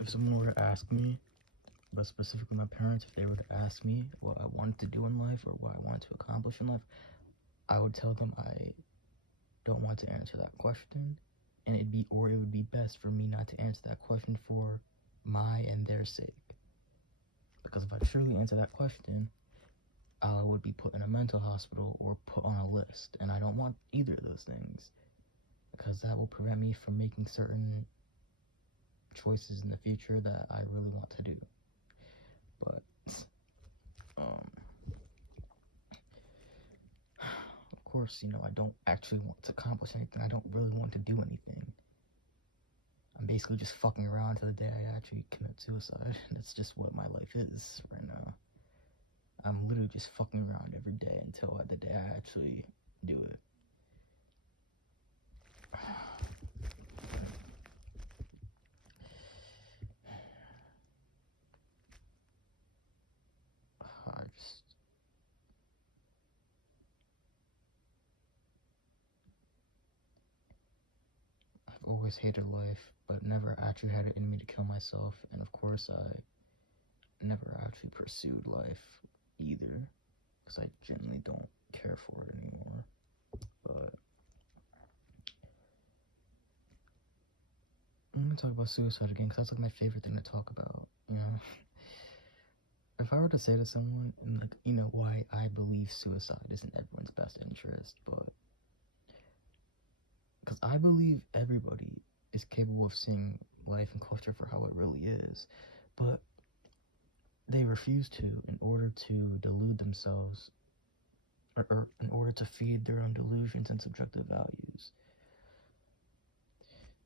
If someone were to ask me, but specifically my parents, if they were to ask me what I wanted to do in life or what I wanted to accomplish in life, I would tell them I don't want to answer that question, and it would be best for me not to answer that question for my and their sake. Because if I truly answer that question, I would be put in a mental hospital or put on a list, and I don't want either of those things, because that will prevent me from making certain choices in the future that I really want to do. But um, of course, I don't actually want to accomplish anything. I don't really want to do anything. I'm basically just fucking around to the day I actually commit suicide. That's just what my life is right now. I'm literally just fucking around every day until the day I actually do it. I've always hated life, but never actually had it in me to kill myself. And of course, I never actually pursued life either, because I genuinely don't care for it anymore. But I'm gonna talk about suicide again, because that's like my favorite thing to talk about. If I were to say to someone, why I believe suicide is in everyone's best interest, but because I believe everybody is capable of seeing life and culture for how it really is, but they refuse to in order to delude themselves, or in order to feed their own delusions and subjective values.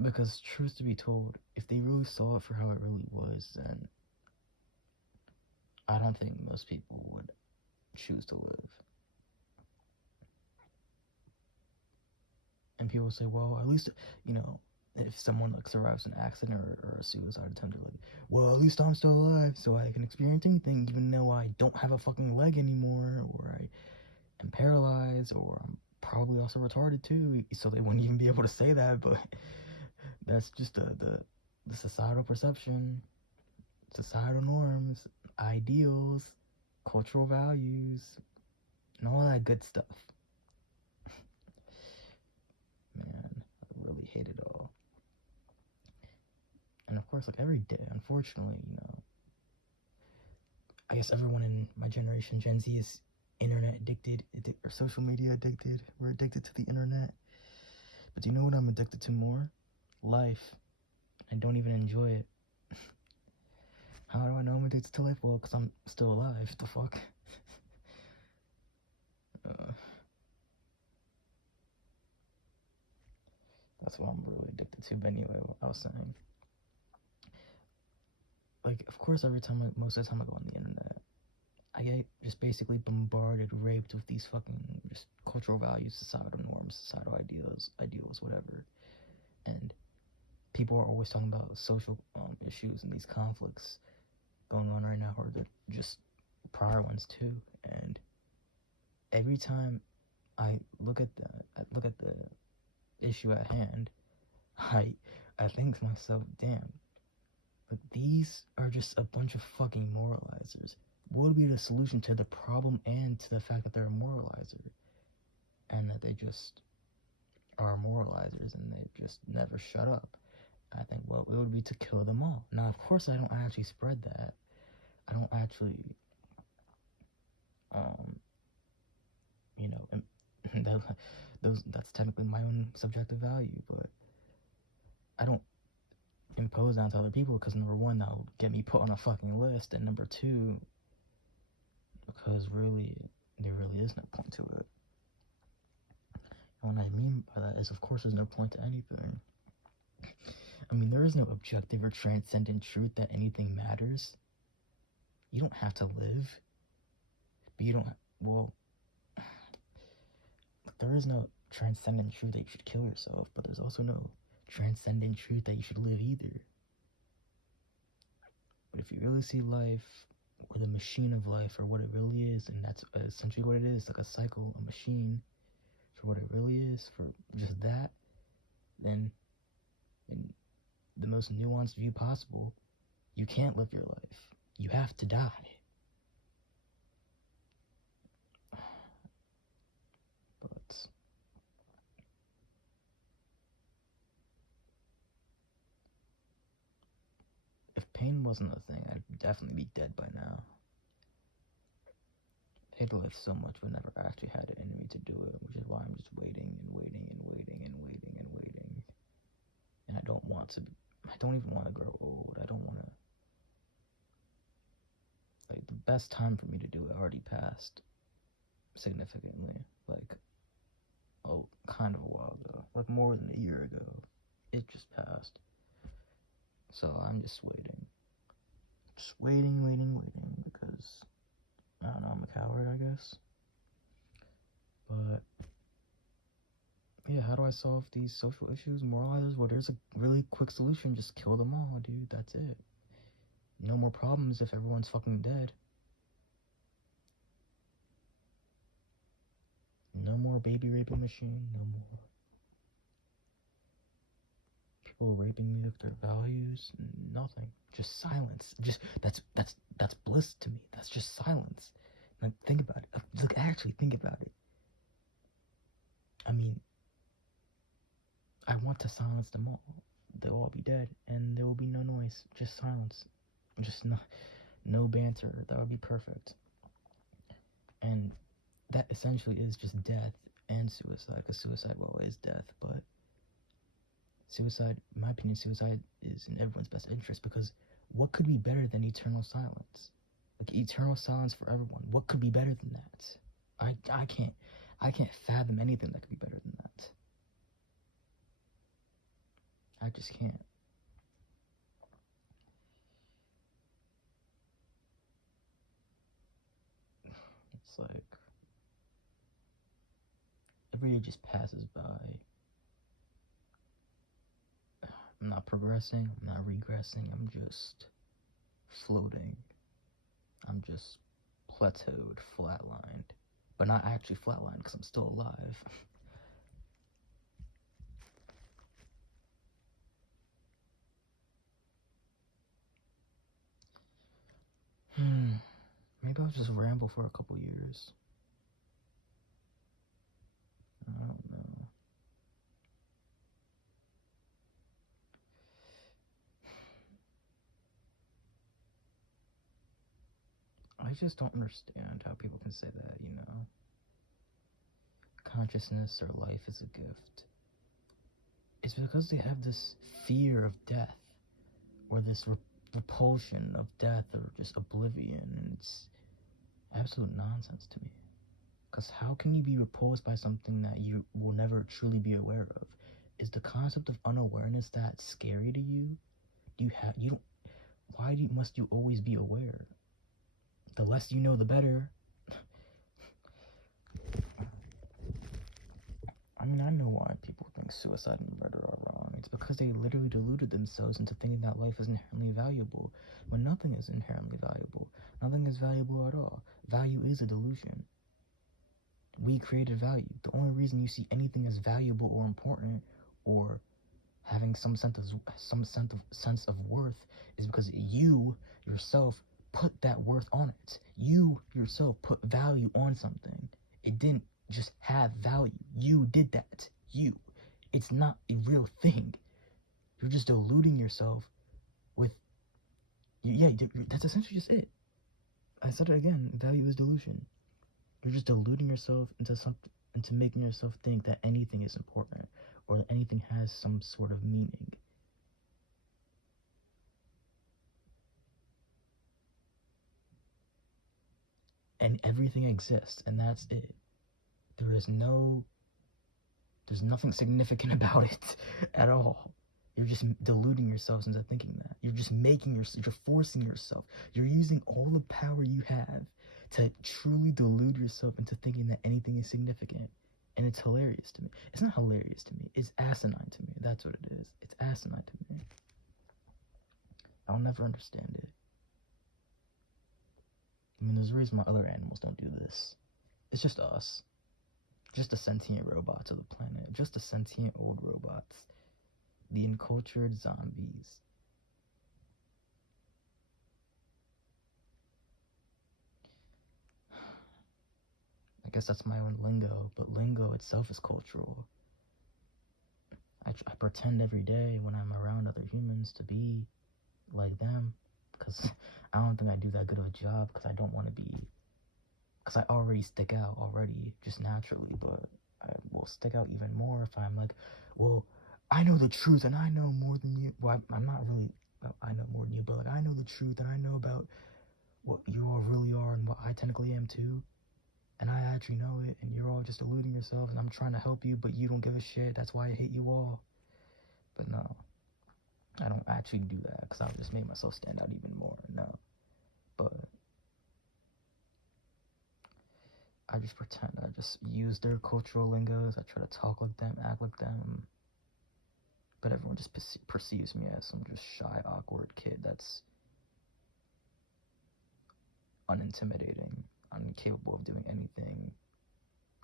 Because truth to be told, if they really saw it for how it really was, then I don't think most people would choose to live. And people say, well, at least, if someone survives an accident or a suicide attempt, they're like, well, at least I'm still alive, so I can experience anything, even though I don't have a fucking leg anymore, or I am paralyzed, or I'm probably also retarded too. So they wouldn't even be able to say that, but that's just the societal perception, societal norms, ideals, cultural values, and all that good stuff. Man, I really hate it all. And of course, every day, unfortunately, I guess everyone in my generation, Gen Z, is internet addicted, or social media addicted. We're addicted to the internet. But do you know what I'm addicted to more? Life. I don't even enjoy it. How do I know I'm addicted to life? Well, because I'm still alive. The fuck? That's what I'm really addicted to. But anyway, what I was saying. Of course, most of the time I go on the internet, I get just basically bombarded, raped with these fucking just cultural values, societal norms, societal ideals, whatever. And people are always talking about social issues and these conflicts going on right now, or just prior ones too. And every time I look at the issue at hand, I think to myself, damn, but these are just a bunch of fucking moralizers. What would be the solution to the problem and to the fact that they're a moralizer, and that they just are moralizers and they just never shut up? I think, well, it would be to kill them all. Now, of course, I don't actually spread that. I don't actually, that's technically my own subjective value, but I don't impose that onto other people, because number one, that will get me put on a fucking list, and number two, because really, there really is no point to it. And what I mean by that is, of course, there's no point to anything. I mean, there is no objective or transcendent truth that anything matters. You don't have to live, but you don't, well, there is no transcendent truth that you should kill yourself, but there's also no transcendent truth that you should live either. But if you really see life, or the machine of life, for what it really is, and that's essentially what it is, like a cycle, a machine, for what it really is, for just that, then in the most nuanced view possible, You can't live your life. You have to die. But if pain wasn't a thing, I'd definitely be dead by now. Hate life so much but never actually had it in me to do it, which is why I'm just waiting and waiting and waiting and waiting and waiting. And I don't even want to grow old. I don't want to, like, the best time for me to do it already passed significantly. Like, kind of a while ago. Like, more than a year ago. It just passed. So I'm just waiting. Just waiting, because, I don't know, I'm a coward, I guess. But, yeah, how do I solve these social issues, moralizers? Well, there's a really quick solution. Just kill them all, dude. That's it. No more problems if everyone's fucking dead. No more baby raping machine. No more people raping me with their values. Nothing. Just silence. Just that's bliss to me. That's just silence. Like, think about it. Look, actually think about it. I mean, I want to silence them all. They'll all be dead, and there will be no noise. Just silence. Just no banter. That would be perfect. And that essentially is just death and suicide, because suicide, well, is death, but suicide, in my opinion, suicide is in everyone's best interest, because what could be better than eternal silence? Like, eternal silence for everyone. What could be better than that? I can't fathom anything that could be better than that. I just can't. It's like, every day just passes by. I'm not progressing, I'm not regressing, I'm just floating. I'm just plateaued, flatlined. But not actually flatlined, because I'm still alive. Maybe I'll just ramble for a couple years. I don't know. I just don't understand how people can say that, you know. Consciousness or life is a gift. It's because they have this fear of death, or this repulsion of death, or just oblivion, and it's absolute nonsense to me. Because how can you be repulsed by something that you will never truly be aware of? Is the concept of unawareness that scary to you? Must you always be aware? The less you know, the better. I mean, I know why people think suicide and murder are wrong. It's because they literally deluded themselves into thinking that life is inherently valuable, when nothing is inherently valuable. Nothing is valuable at all. Value is a delusion. We created value. The only reason you see anything as valuable or important, or having some sense of worth, is because you yourself put that worth on it. You yourself put value on something. It didn't just have value. You did that. You. It's not a real thing. You're just deluding yourself with. Yeah, that's essentially just it. I said it again. Value is delusion. You're just deluding yourself into making yourself think that anything is important, or that anything has some sort of meaning. And everything exists, and that's it. There's nothing significant about it at all. You're just deluding yourselves into thinking that. You're just you're forcing yourself. You're using all the power you have to truly delude yourself into thinking that anything is significant. And it's hilarious to me. It's not hilarious to me. It's asinine to me. That's what it is. It's asinine to me. I'll never understand it. I mean, there's a reason why other animals don't do this. It's just us. Just the sentient robots of the planet. Just the sentient old robots. The encultured zombies. I guess that's my own lingo, but lingo itself is cultural. I pretend every day when I'm around other humans to be like them, because I don't think I do that good of a job, because I don't want to be, because I already stick out already, just naturally, but I will stick out even more if I'm like, well, I know the truth and I know more than you. Well, I'm not really, I know more than you, but like I know the truth and I know about what you all really are and what I technically am too. And I actually know it, and you're all just eluding yourselves, and I'm trying to help you, but you don't give a shit. That's why I hate you all. But no, I don't actually do that, because I'll just make myself stand out even more. No. But I just pretend. I just use their cultural lingos. I try to talk like them, act like them. But everyone just perceives me as some just shy, awkward kid that's unintimidating, incapable of doing anything,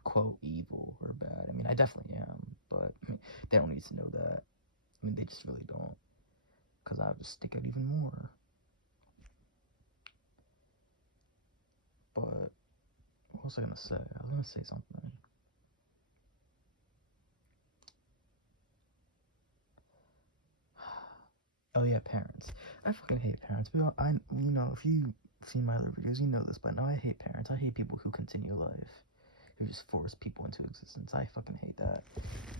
quote, evil or bad. I mean, I definitely am, but I mean, they don't need to know that. I mean, they just really don't, because I'll just stick out even more. But what was I gonna say? I was gonna say something. Oh yeah, parents. I fucking hate parents. If you seen my other videos, you know this, but no, I hate parents. I hate people who continue life, who just force people into existence. I fucking hate that.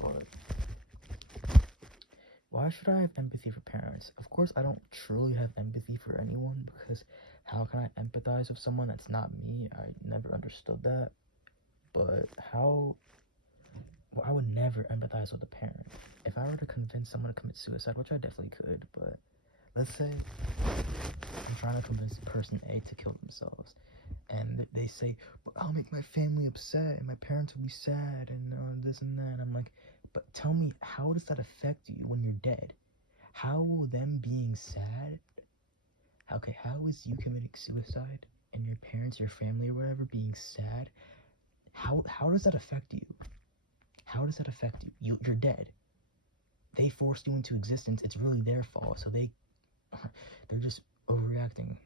But why should I have empathy for parents? Of course, I don't truly have empathy for anyone, because how can I empathize with someone that's not me? I never understood that. But how? Well, I would never empathize with a parent. If I were to convince someone to commit suicide, which I definitely could, but let's say I'm trying to convince person A to kill themselves, and they say, but I'll make my family upset, and my parents will be sad, and this and that. And I'm like, but tell me, how does that affect you when you're dead? How will them being sad, okay, how is you committing suicide and your parents, your family, or whatever being sad, how does that affect you? How does that affect you? You're dead. They forced you into existence. It's really their fault. So they're just overreacting.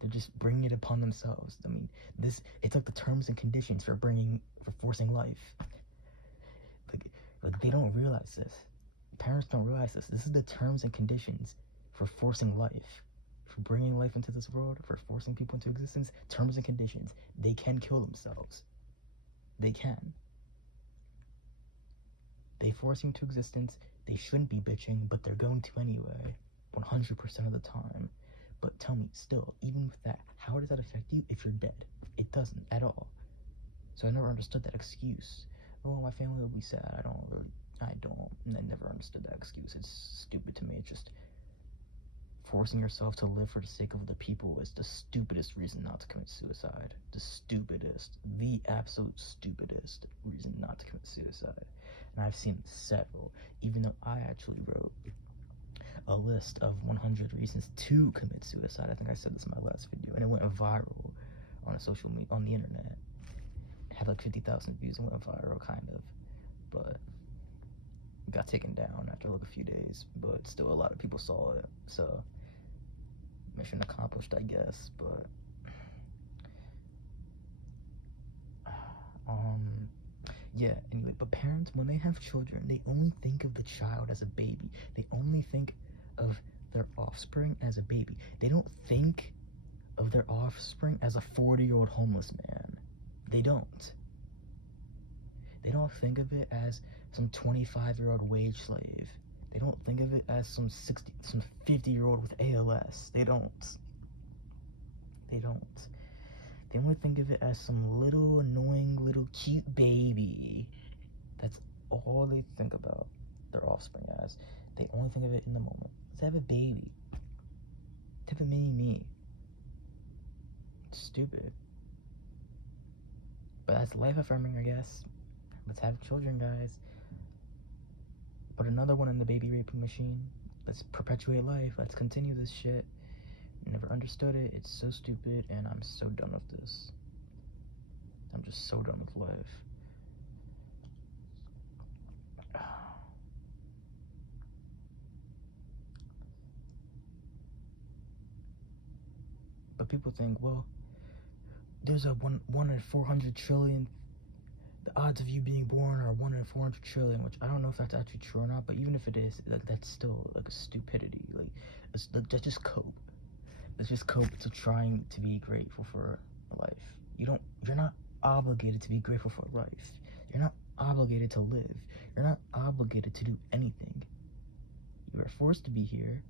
They're just bringing it upon themselves. I mean, it's like the terms and conditions for forcing life. Like they don't realize this. Parents don't realize this. This is the terms and conditions for forcing life, for bringing life into this world, for forcing people into existence. Terms and conditions. They can kill themselves. They can. They force you into existence. They shouldn't be bitching, but they're going to anyway, 100% of the time. But tell me, still, even with that, how does that affect you if you're dead? It doesn't at all. So I never understood that excuse. Oh, my family will be sad. I never understood that excuse. It's stupid to me. It's just forcing yourself to live for the sake of other people is the stupidest reason not to commit suicide. The absolute stupidest reason not to commit suicide. And I've seen several, even though I actually wrote a list of 100 reasons to commit suicide. I think I said this in my last video, and it went viral on the internet. It had like 50,000 views and went viral, kind of, but it got taken down after like a few days. But still, a lot of people saw it, so mission accomplished, I guess. But yeah, anyway, but parents, when they have children, they only think of the child as a baby. They only think of their offspring as a baby. They don't think of their offspring as a 40-year-old homeless man. They don't. They don't think of it as some 25-year-old wage slave. They don't think of it as some 50-year-old with ALS. They don't. They only think of it as some little annoying little cute baby. That's all they think about their offspring as. They only think of it in the moment. Let's have a baby. Let's have a mini me. It's stupid. But that's life affirming, I guess. Let's have children, guys. Put another one in the baby raping machine. Let's perpetuate life. Let's continue this shit. Never understood it. It's so stupid, and I'm so done with this. I'm just so done with life. But people think, well, there's a 1 in 400 trillion. The odds of you being born are 1 in 400 trillion, which I don't know if that's actually true or not, but even if it is, like, that's still like a stupidity. Like, let's just cope. Let's just cope to trying to be grateful for life. You're not obligated to be grateful for life. You're not obligated to live. You're not obligated to do anything. You were forced to be here,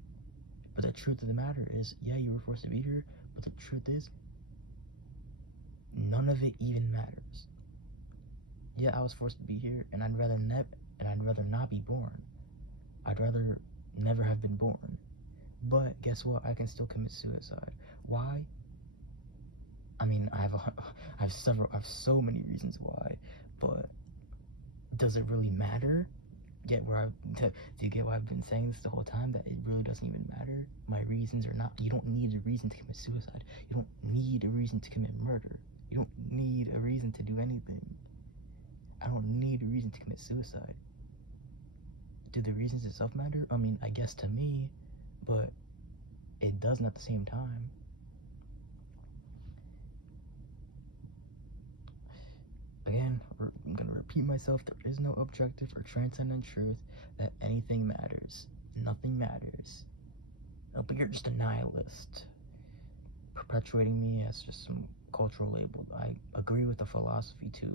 but the truth of the matter is, yeah, you were forced to be here, but the truth is, none of it even matters. Yeah, I was forced to be here, and I'd rather not be born. I'd rather never have been born. But guess what? I can still commit suicide. Why? I mean, I have so many reasons why, but does it really matter? Do you get why I've been saying this the whole time, that it really doesn't even matter? My reasons are not, you don't need a reason to commit suicide. You don't need a reason to commit murder. You don't need a reason to do anything. I don't need a reason to commit suicide. Do the reasons itself matter? I mean, I guess to me, but it doesn't at the same time. Again, I'm gonna repeat myself, there is no objective or transcendent truth that anything matters. Nothing matters. No, but you're just a nihilist, perpetuating me as just some cultural label. I agree with the philosophy to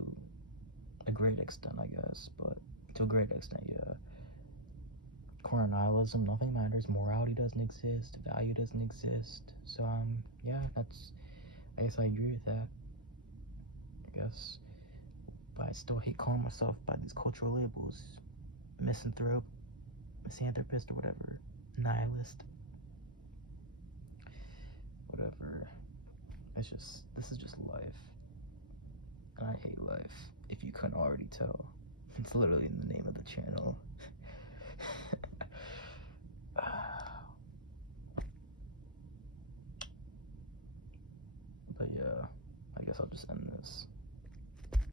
a great extent, I guess, but to a great extent, yeah. Core nihilism, nothing matters, morality doesn't exist, value doesn't exist, so, yeah, I guess I agree with that, I guess, but I still hate calling myself by these cultural labels, misanthropist, or whatever, nihilist, whatever. This is just life, and I hate life, if you couldn't already tell. It's literally in the name of the channel. But yeah, I guess I'll just end this.